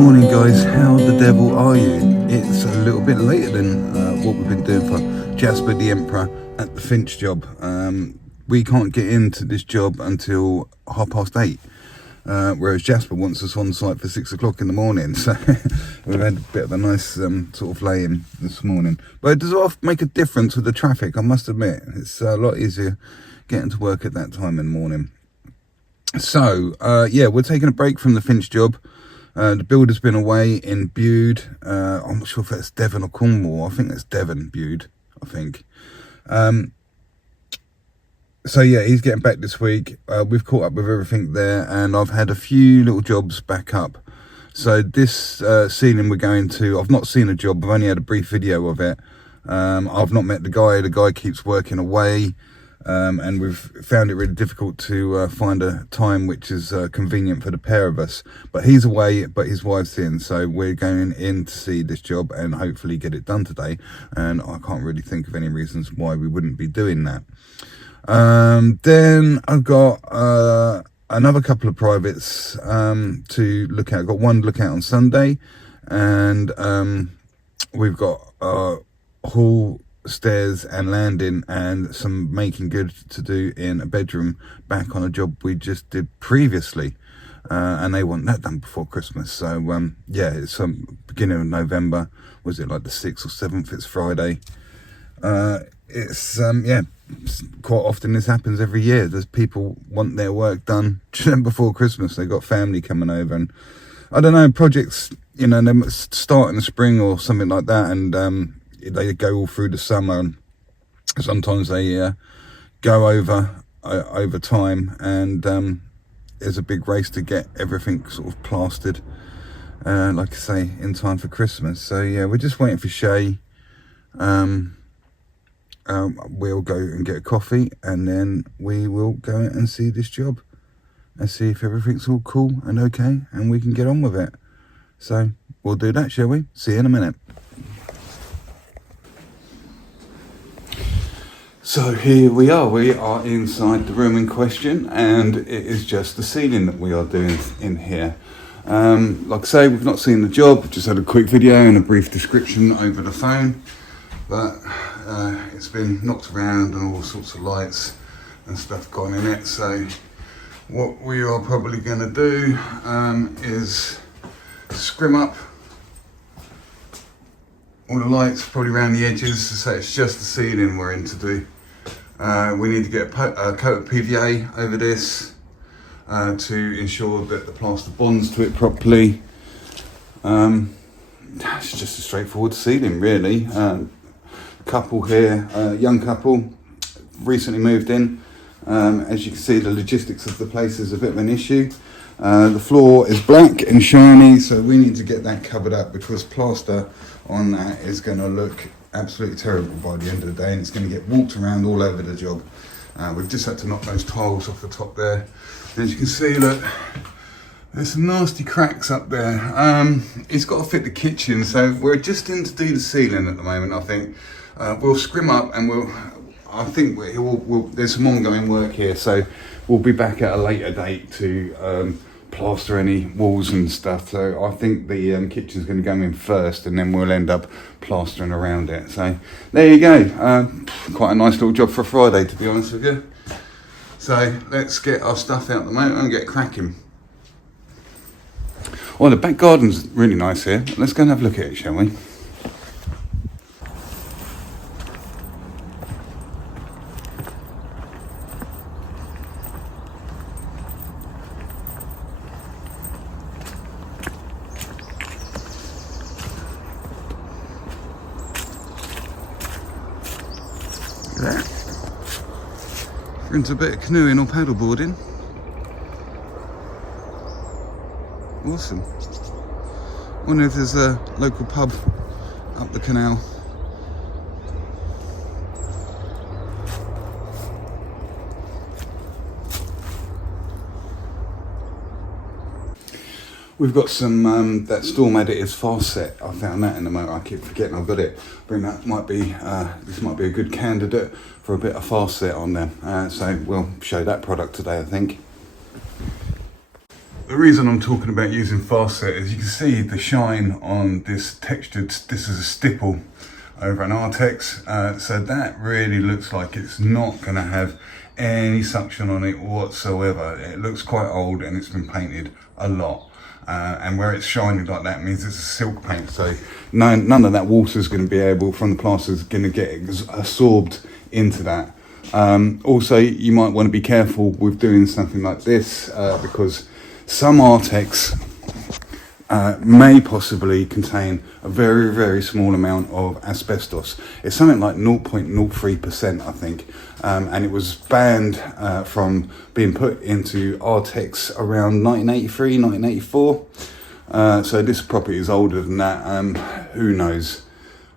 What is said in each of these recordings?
Morning guys, how the devil are you? It's a little bit later than what we've been doing for Jasper the Emperor at the Finch job. We can't get into this job until 8:30, whereas Jasper wants us on site for 6 o'clock in the morning. So we've had a bit of a nice sort of lay-in this morning. But it does make a difference with the traffic, I must admit. It's a lot easier getting to work at that time in the morning. So yeah, we're taking a break from the Finch job. The builder's been away in Bude. I'm not sure if that's Devon or Cornwall. I think that's Devon, Bude, I think. So yeah, he's getting back this week. We've caught up with everything there, and I've had a few little jobs back up. So this ceiling we're going to, I've not seen a job, I've only had a brief video of it. I've not met the guy keeps working away. And we've found it really difficult to find a time which is convenient for the pair of us. But he's away, but his wife's in, so we're going in to see this job and hopefully get it done today. And I can't really think of any reasons why we wouldn't be doing that. Then I've got another couple of privates to look at. I've got one to look at on Sunday, and we've got hall, stairs and landing, and some making good to do in a bedroom back on a job we just did previously, and they want that done before Christmas. So yeah, it's beginning of November. Was it like the 6th or 7th? It's Friday. It's yeah, quite often this happens every year. There's people want their work done before Christmas. They've got family coming over, and I don't know, projects, you know, they start in the spring or something like that, and they go all through the summer, and sometimes they go over time, and there's a big race to get everything sort of plastered, like I say, in time for Christmas. So yeah, we're just waiting for Shay. We'll go and get a coffee, and then we will go and see this job and see if everything's all cool and okay, and we can get on with it. So we'll do that, shall we? See you in a minute. So here we are inside the room in question, and it is just the ceiling that we are doing in here. Like I say, we've not seen the job, just had a quick video and a brief description over the phone, but it's been knocked around and all sorts of lights and stuff gone in it. So what we are probably going to do is scrim up all the lights probably around the edges, so it's just the ceiling we're in to do. We need to get a coat of PVA over this to ensure that the plaster bonds to it properly. It's just a straightforward ceiling, really. Couple here, young couple, recently moved in. As you can see, the logistics of the place is a bit of an issue. The floor is black and shiny, so we need to get that covered up, because plaster on that is going to look absolutely terrible by the end of the day, and it's going to get walked around all over the job. We've just had to knock those tiles off the top there. As you can see, look, there's some nasty cracks up there. It's got to fit the kitchen, so we're just in to do the ceiling at the moment. I think we'll scrim up, and there's some ongoing work here, so we'll be back at a later date to plaster any walls and stuff. So I think the kitchen's going to go in first, and then we'll end up plastering around it. So there you go. Quite a nice little job for a Friday, to be honest with you. So let's get our stuff out the moment and get cracking. Oh, the back garden's really nice here. Let's go and have a look at it, shall we? There. We're into a bit of canoeing or paddleboarding. Awesome. Wonder if there's a local pub up the canal. We've got some that Storm Editors fast set. I found that in the motor. I keep forgetting I've got it. I think that might be this might be a good candidate for a bit of fast set on there. So we'll show that product today, I think. The reason I'm talking about using fast set is you can see the shine on this textured, this is a stipple over an Artex, so that really looks like it's not going to have any suction on it whatsoever. It looks quite old and it's been painted a lot, and where it's shining like that means it's a silk paint, so none of that water is going to be able, from the plaster, is going to get absorbed into that. Also, you might want to be careful with doing something like this, because some Artex may possibly contain a very, very small amount of asbestos. It's something like 0.03%, I think, and it was banned from being put into Artex around 1983, 1984. So this property is older than that. Who knows?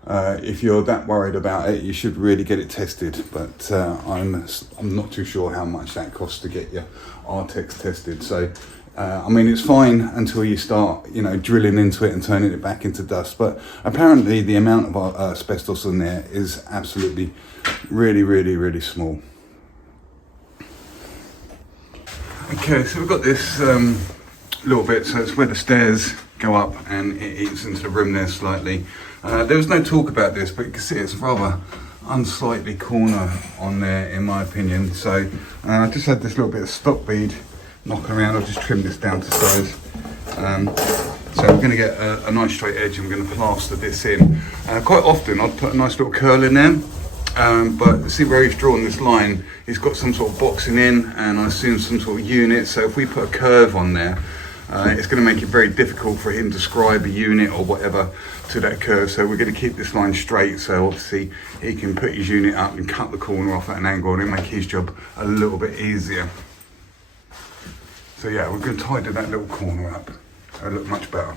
If you're that worried about it, you should really get it tested, but I'm not too sure how much that costs to get your Artex tested. So I mean, it's fine until you start, you know, drilling into it and turning it back into dust, but apparently the amount of asbestos in there is absolutely really small. Okay, so we've got this little bit, so it's where the stairs go up and it eats into the room there slightly. There was no talk about this, but you can see it's rather unsightly corner on there in my opinion. So I just had this little bit of stock bead knocking around. I'll just trim this down to size. So we're going to get a nice straight edge and we're going to plaster this in. Quite often I'd put a nice little curl in there, but see where he's drawn this line, he's got some sort of boxing in and I assume some sort of unit. So if we put a curve on there, it's going to make it very difficult for him to scribe a unit or whatever to that curve. So we're going to keep this line straight, so obviously he can put his unit up and cut the corner off at an angle and it'll make his job a little bit easier. So yeah, we're going to tidy that little corner up. It'll look much better.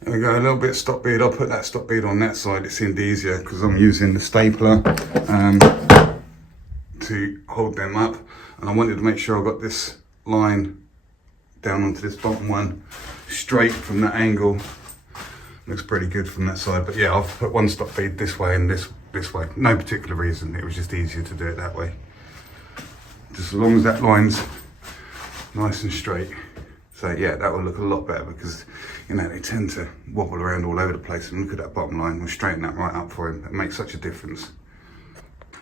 There we go, a little bit of stop bead. I'll put that stop bead on that side. It seemed easier because I'm using the stapler to hold them up. And I wanted to make sure I got this line down onto this bottom one straight from that angle. Looks pretty good from that side. But yeah, I've put one stop bead this way and this way. No particular reason. It was just easier to do it that way. Just as long as that line's nice and straight. So yeah, that will look a lot better because, you know, they tend to wobble around all over the place, and look at that bottom line, we'll straighten that right up for him. It makes such a difference.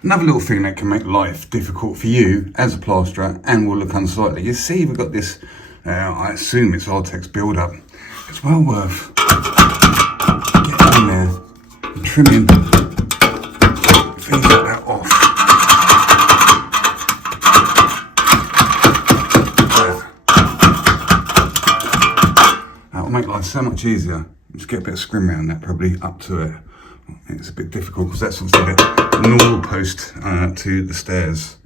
Another little thing that can make life difficult for you as a plasterer and will look unsightly, you see we've got this, I assume it's Artex build up. It's well worth getting in there and trimming things like that off. Make life so much easier. Just get a bit of scrim around that, probably up to it. It's a bit difficult because that's obviously the normal post to the stairs.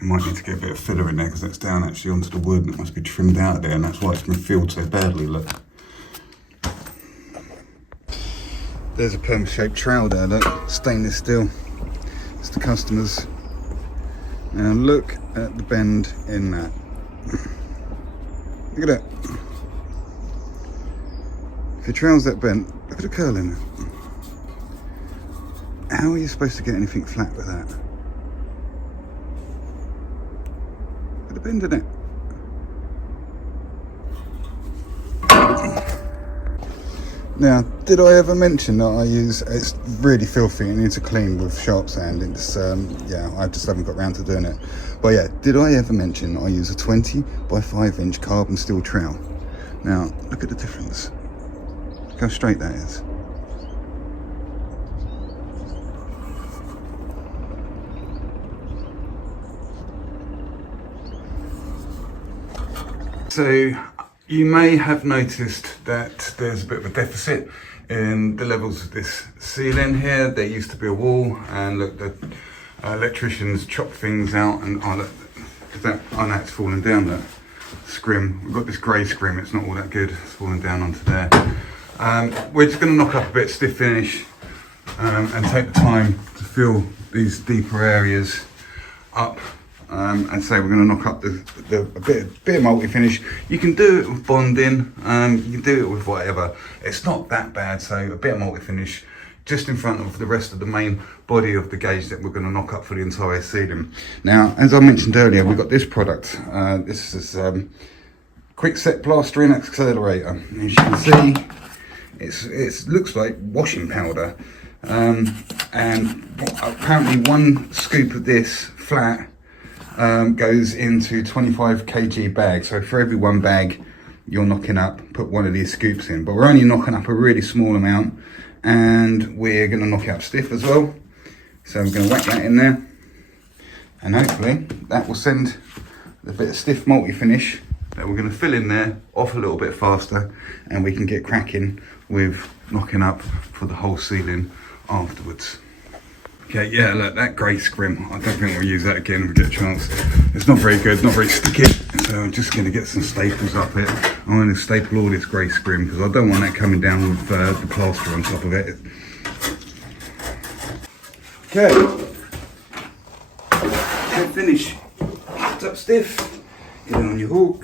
You might need to get a bit of filler in there because that's down actually onto the wood and it must be trimmed out there, and that's why it's been filled so badly. Look, there's a perm-shaped trowel there. Look, stainless steel. It's the customer's. Now look at the bend in that. Look at that. If your trowel's that bent, look at the curl in it. How are you supposed to get anything flat with that? Look at the bend in it. Now, did I ever mention that I use, it's really filthy and needs to clean with sharp sand. It's, yeah, I just haven't got around to doing it. But yeah, did I ever mention I use a 20 by 5 inch carbon steel trowel? Now, look at the difference. Look how straight that is. So you may have noticed that there's a bit of a deficit in the levels of this ceiling here. There used to be a wall, and look, the electricians chopped things out, and oh, look, now it's falling down, that scrim. We've got this grey scrim, it's not all that good, it's falling down onto there. We're just going to knock up a bit of stiff finish and take the time to fill these deeper areas up. And so we're going to knock up a bit of multi-finish. You can do it with bonding, you can do it with whatever. It's not that bad, so a bit of multi-finish just in front of the rest of the main body of the gauge that we're going to knock up for the entire ceiling. Now, as I mentioned earlier, we've got this product. This is quick set plastering accelerator. As you can see, it looks like washing powder, and apparently 1 scoop of this flat goes into 25 kg bag. So for every 1 bag you're knocking up, put 1 of these scoops in, but we're only knocking up a really small amount, and we're going to knock it up stiff as well. So we're going to whack that in there, and hopefully that will send a bit of stiff multi-finish that we're going to fill in there off a little bit faster, and we can get cracking with knocking up for the whole ceiling afterwards. Okay, yeah, look, that grey scrim, I don't think we'll use that again if we get a chance. It's not very good, not very sticky, so I'm just going to get some staples up it. I'm going to staple all this grey scrim because I don't want that coming down with the plaster on top of it. Okay, good finish. It's up stiff, get it on your hook,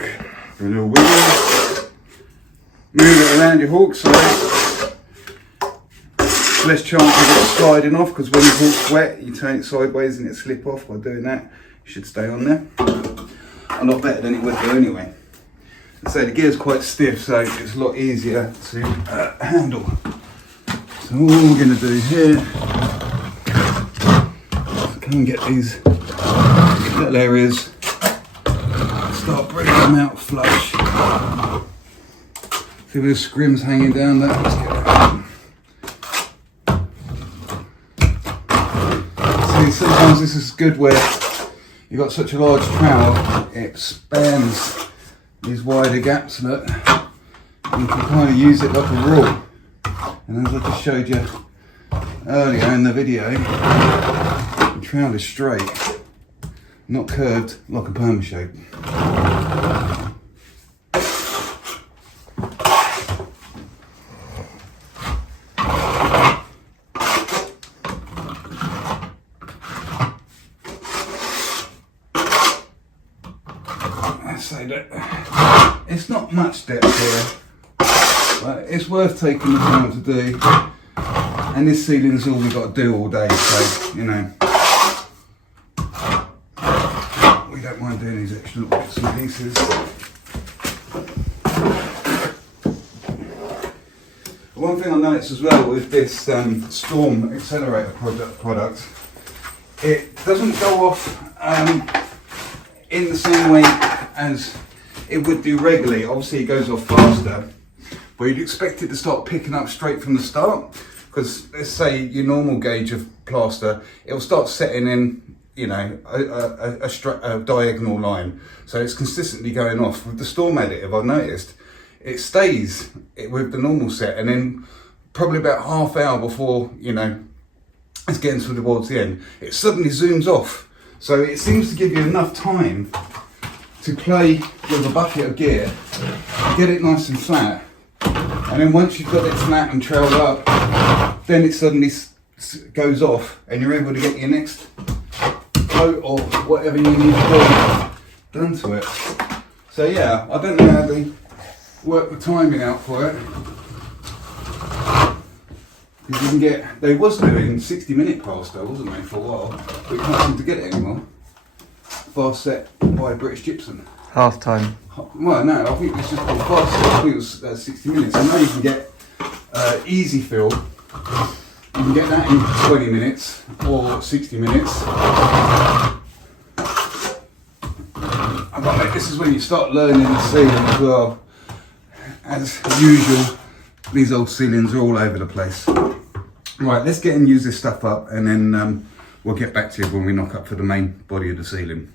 do a little wiggle, move it around your hook so less chance of it sliding off, because when the hook's wet you turn it sideways and it slip off. By doing that, it should stay on there a lot better than it would do anyway. So the gear's quite stiff, so it's a lot easier to handle. So all we're going to do here is come and get these little areas, start bringing them out flush. See where the scrim's hanging down there? Let's get that. See, sometimes this is good where you've got such a large trowel, it spans these wider gaps, look. You can kind of use it like a rule. And as I just showed you earlier in the video, the trowel is straight, not curved like a perma shape. Say that it's not much depth here, but it's worth taking the time to do, and this ceiling is all we've got to do all day, so you know we don't mind doing these extra little bits and pieces. One thing I noticed as well with this Storm Accelerator product, it doesn't go off in the same way as it would do regularly. Obviously it goes off faster, but you'd expect it to start picking up straight from the start, because let's say your normal gauge of plaster, it'll start setting in, you know, a diagonal line, so it's consistently going off. With the Storm additive, I've noticed it stays with the normal set, and then probably about half hour before, you know, it's getting towards the end, it suddenly zooms off. So it seems to give you enough time to play with a bucket of gear, get it nice and flat, and then once you've got it flat and trailed up, then it suddenly goes off and you're able to get your next coat or whatever you need to do done to it. So yeah, I don't know how they work the timing out for it. You can get, they was doing 60-minute plaster, wasn't they, for a while, but you can't seem to get it anymore. Fast set by British Gypsum. Half time. Well, no, I think it's just called fast set. I think it was 60 minutes. I know you can get easy fill. You can get that in 20 minutes or 60 minutes. But this is when you start learning the ceiling as well. As usual, these old ceilings are all over the place. Right, let's get and use this stuff up, and then we'll get back to you when we knock up for the main body of the ceiling.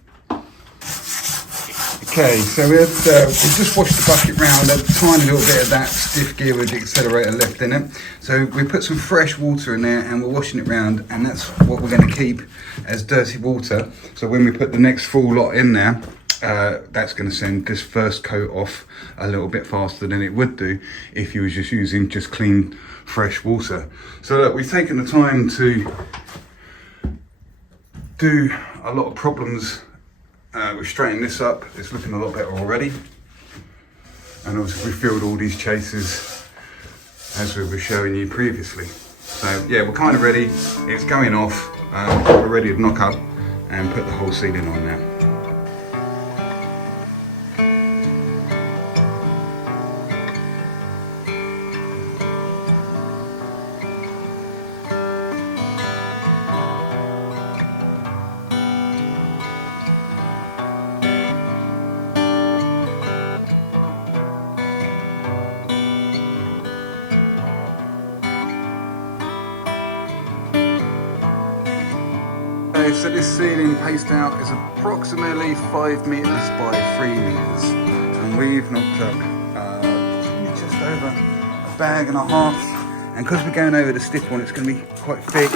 Okay, so we just washed the bucket round, a tiny little bit of that stiff gear with the accelerator left in it. So we put some fresh water in there and we're washing it round, and that's what we're going to keep as dirty water. So when we put the next full lot in there, that's going to send this first coat off a little bit faster than it would do if you were just using just clean fresh water. So look, we've taken the time to do a lot of problems. We've straightened this up, it's looking a lot better already, and obviously we filled all these chases as we were showing you previously. So yeah, we're kind of ready, it's going off, we're ready to knock up and put the whole ceiling on now. Okay, so this ceiling paste out is approximately 5 meters by 3 meters, and we've knocked up just over a bag and a half. And because we're going over the stiff one, it's going to be quite thick.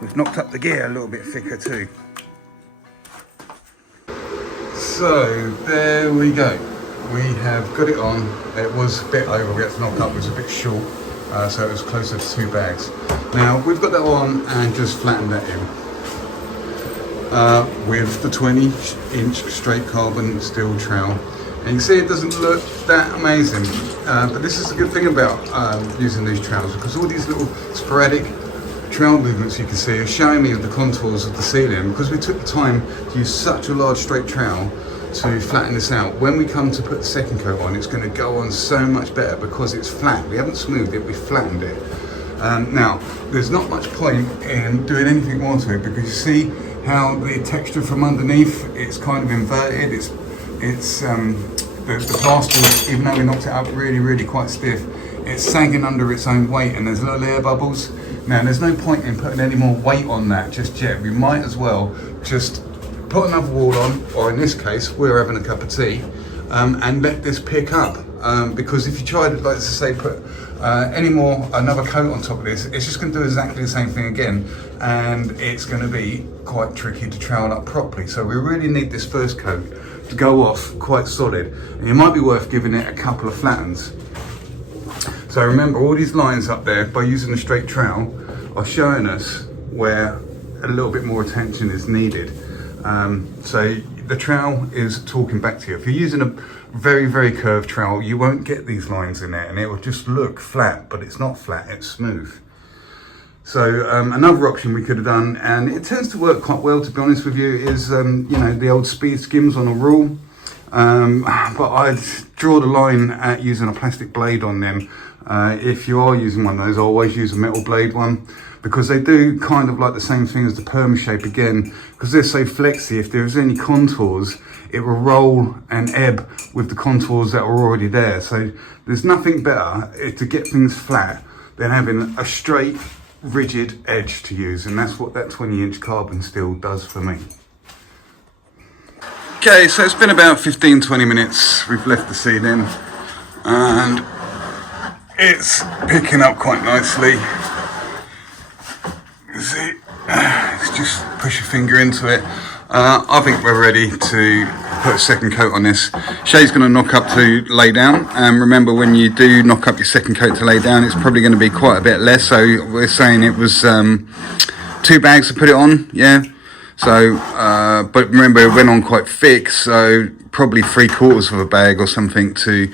We've knocked up the gear a little bit thicker too. So there we go. We have got it on. It was a bit over. We had to knock up. It was a bit short, so it was closer to 2 bags. Now we've got that on and just flattened that in with the 20-inch straight carbon steel trowel. And you can see it doesn't look that amazing, but this is the good thing about using these trowels, because all these little sporadic trowel movements you can see are showing me the contours of the ceiling, because we took the time to use such a large straight trowel to flatten this out. When we come to put the second coat on, it's going to go on so much better because it's flat. We haven't smoothed it, we flattened it. Now, there's not much point in doing anything more to it, because you see how the texture from underneath, it's kind of inverted. The plaster, even though we knocked it up really quite stiff, it's sagging under its own weight, and there's little air bubbles. Now, there's no point in putting any more weight on that just yet. We might as well just put another wall on, or in this case, we're having a cup of tea, and let this pick up. Because if you try to, like to say, put another coat on top of this, it's just going to do exactly the same thing again, and it's going to be quite tricky to trowel up properly. So we really need this first coat to go off quite solid, and it might be worth giving it a couple of flattens. So remember, all these lines up there, by using the straight trowel, are showing us where a little bit more attention is needed. So the trowel is talking back to you. If you're using a very curved trowel, you won't get these lines in there, and it will just look flat, but it's not flat, it's smooth. So another option we could have done, and it tends to work quite well, to be honest with you, is the old speed skims on a rule. But I'd draw the line at using a plastic blade on them. If you are using one of those, I always use a metal blade one, because they do kind of like the same thing as the perma shape again, because they're so flexy. If there's any contours, it will roll and ebb with the contours that are already there. So there's nothing better to get things flat than having a straight, rigid edge to use, and that's what that 20-inch carbon steel does for me. Okay, so it's been about 15-20 minutes. We've left the ceiling, and it's picking up quite nicely. You see, just push your finger into it. I think we're ready to put a second coat on this. Shay's going to knock up to lay down, and remember, when you do knock up your second coat to lay down, it's probably going to be quite a bit less. So we're saying it was 2 bags to put it on, yeah. So, but remember, it went on quite thick, so probably 3/4 of a bag or something to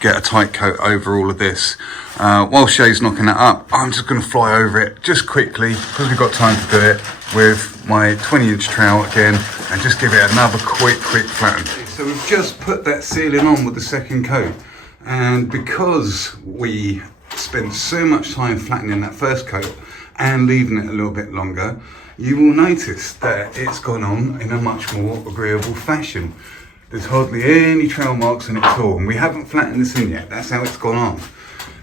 get a tight coat over all of this. While Shay's knocking that up, I'm just going to fly over it just quickly, because we've got time to do it, with my 20-inch trowel again, and just give it another quick flatten. So we've just put that ceiling on with the second coat, and because we spent so much time flattening that first coat and leaving it a little bit longer, you will notice that it's gone on in a much more agreeable fashion. There's hardly any trowel marks on it at all, and we haven't flattened this in yet. That's how it's gone on.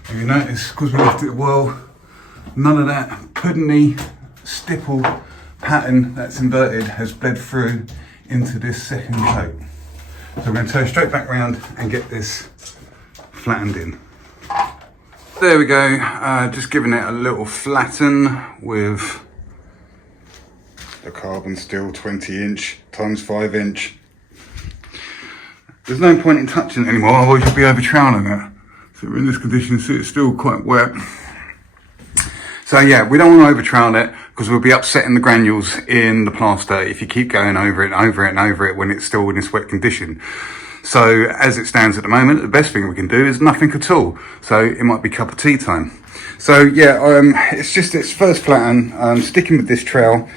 And you notice, because we left it well, none of that puddingy, stippled pattern that's inverted has bled through into this second coat. So we're going to turn straight back round and get this flattened in. There we go, just giving it a little flatten with the carbon steel 20-inch times 5-inch. There's no point in touching it anymore, otherwise you'll be over troweling it. So we're in this condition, see it's still quite wet. So yeah, we don't want to over trowel it, because we'll be upsetting the granules in the plaster if you keep going over it and over it and over it when it's still in this wet condition. So as it stands at the moment, the best thing we can do is nothing at all. So it might be cup of tea time. So yeah, it's just its first flatten. Sticking with this trowel,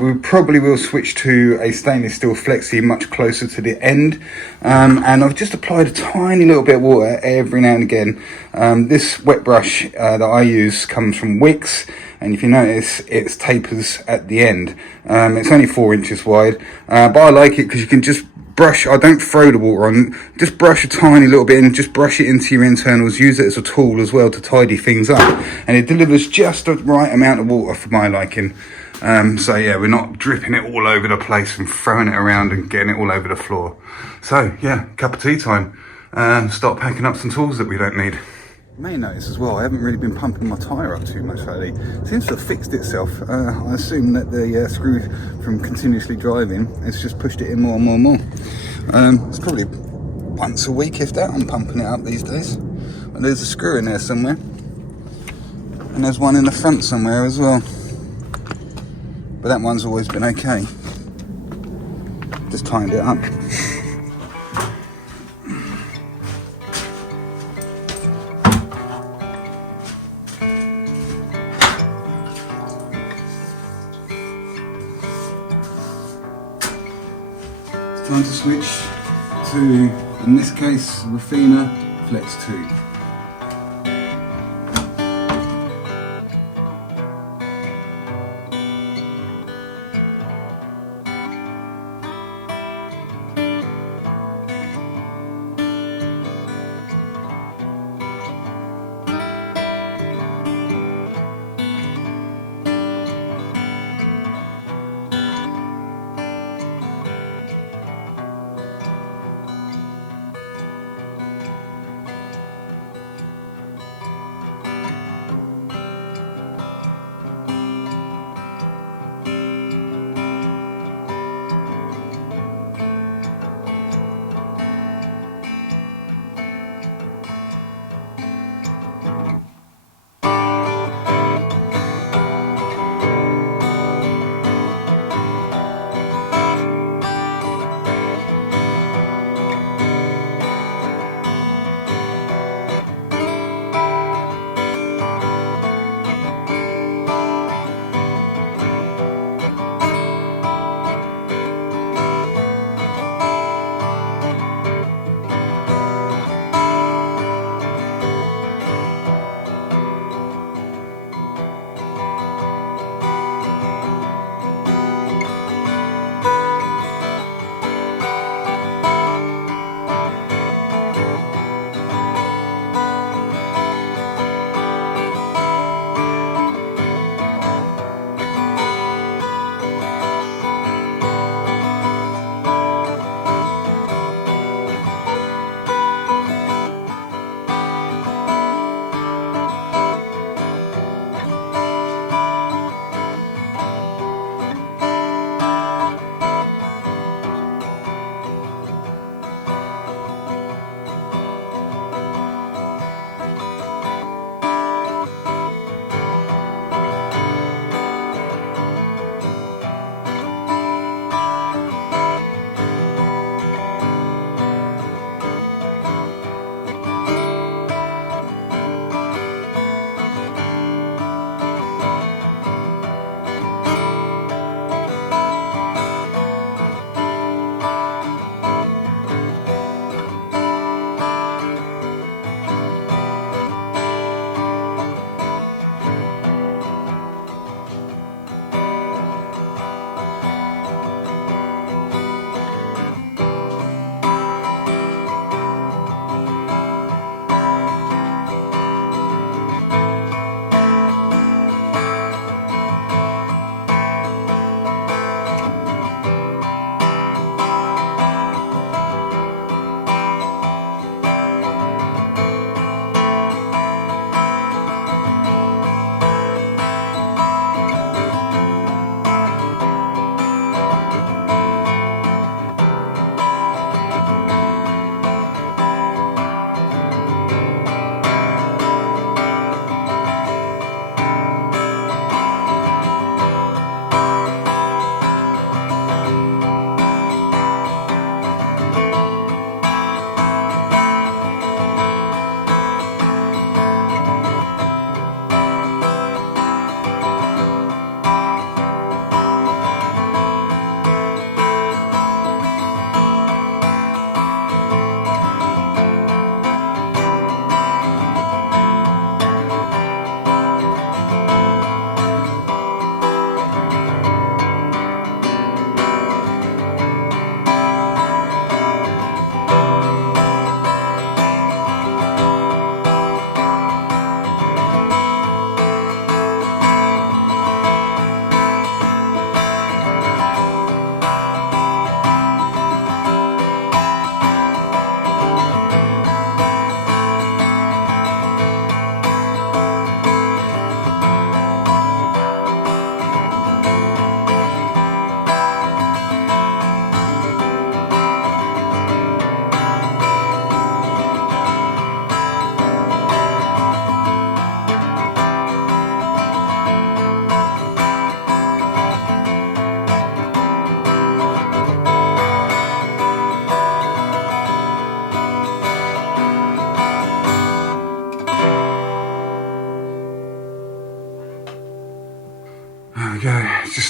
we probably will switch to a stainless steel flexi much closer to the end. And I've just applied a tiny little bit of water every now and again. This wet brush that I use comes from Wix, and if you notice, it tapers at the end. It's only 4 inches wide, but I like it because you can just brush. I don't throw the water on, just brush a tiny little bit and just brush it into your internals. Use it as a tool as well to tidy things up, and it delivers just the right amount of water for my liking. So yeah, we're not dripping it all over the place and throwing it around and getting it all over the floor. So yeah, cup of tea time. Start packing up some tools that we don't need. You may notice as well, I haven't really been pumping my tyre up too much lately. It seems to have fixed itself. I assume that the screw from continuously driving has just pushed it in more and more and more. It's probably once a week, if that, I'm pumping it up these days. But there's a screw in there somewhere. And there's one in the front somewhere as well. But that one's always been okay. Just tightened it up. Time to switch to, in this case, Rafina Flex 2.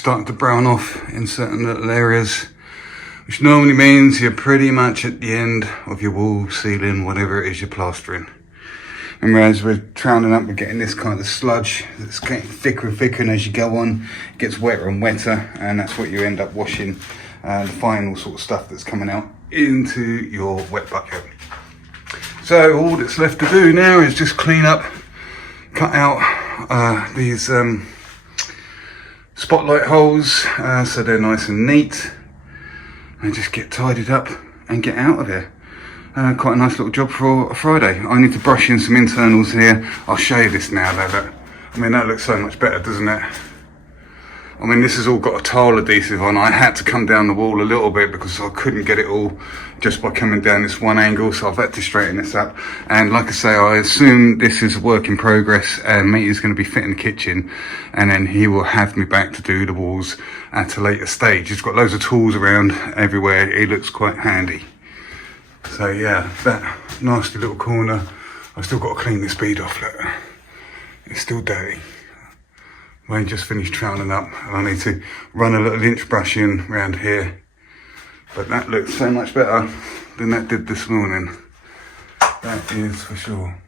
starting to brown off in certain little areas, which normally means you're pretty much at the end of your wall, ceiling, whatever it is you're plastering. And as we're trounding up, we're getting this kind of sludge that's getting thicker and thicker, and as you go on, it gets wetter and wetter, and that's what you end up washing the final sort of stuff that's coming out into your wet bucket. So all that's left to do now is just clean up, cut out these spotlight holes so they're nice and neat, and just get tidied up and get out of here. Quite a nice little job for a Friday. I need to brush in some internals here. I'll show you this now though. I mean, that looks so much better, doesn't it? I mean, this has all got a tile adhesive on. I had to come down the wall a little bit because I couldn't get it all just by coming down this one angle, so I've had to straighten this up. And like I say, I assume this is a work in progress, and mate is going to be fitting the kitchen, and then he will have me back to do the walls at a later stage. He's got loads of tools around everywhere. He looks quite handy. So yeah, that nasty little corner, I've still got to clean this bead off. Look, it's still dirty. I just finished troweling up, and I need to run a little inch brush in around here. But that looks so much better than that did this morning. That is for sure.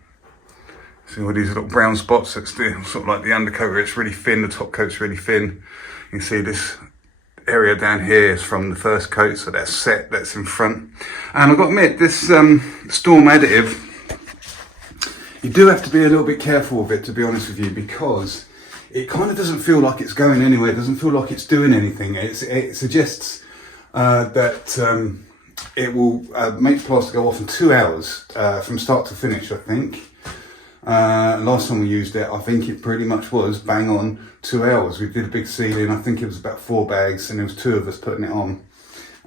See all these little brown spots? That's the, sort of like the undercoat where it's really thin, the top coat's really thin. You can see this area down here is from the first coat, so that's set, that's in front. And I've got to admit, this storm additive, you do have to be a little bit careful with it, to be honest with you, because it kind of doesn't feel like it's going anywhere. It doesn't feel like it's doing anything. It suggests that it will make plaster go off in 2 hours from start to finish, I think. Last time we used it, I think it pretty much was bang on 2 hours. We did a big ceiling. I think it was about 4 bags, and there was 2 of us putting it on.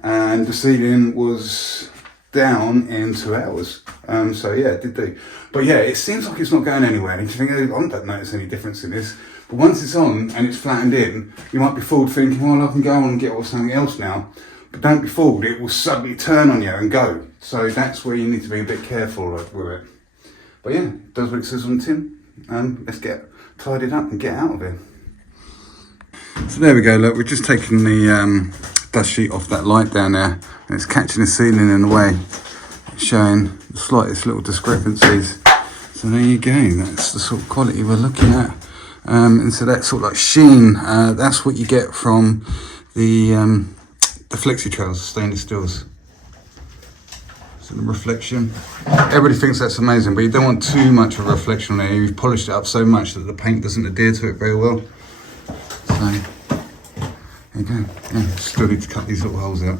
And the ceiling was down in 2 hours. So yeah, it did do. But yeah, it seems like it's not going anywhere. And you think, oh, I don't notice any difference in this. But once it's on and it's flattened in, you might be fooled thinking, well, I can go on and get something else now. But don't be fooled, it will suddenly turn on you and go. So that's where you need to be a bit careful with it. But yeah, it does what it says on the tin. Let's get tidied up and get out of here. So there we go, look, we've just taken the dust sheet off that light down there, and it's catching the ceiling in the way. It's showing the slightest little discrepancies. So there you go, that's the sort of quality we're looking at. And so that sort of like sheen, that's what you get from the flexi trails, stainless steels. So the reflection, everybody thinks that's amazing, but you don't want too much of a reflection on there. You've polished it up so much that the paint doesn't adhere to it very well. So there you go. Yeah, still need to cut these little holes out.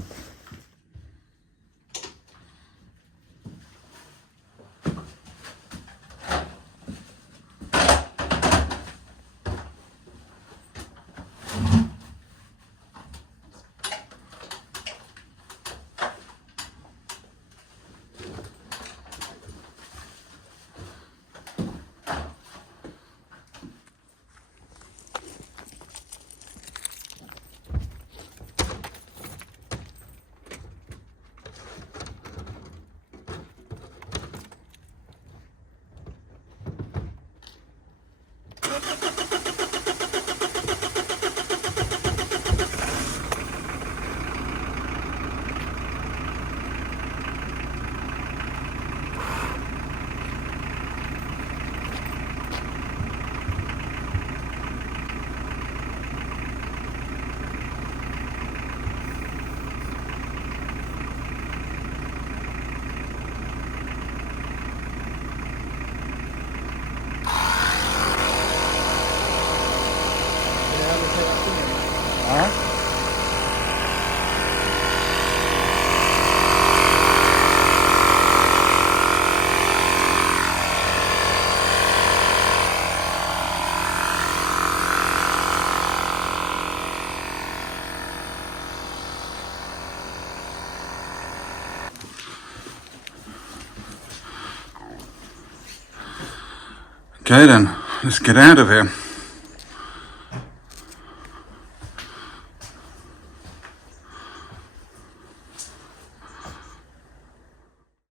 Okay then, let's get out of here.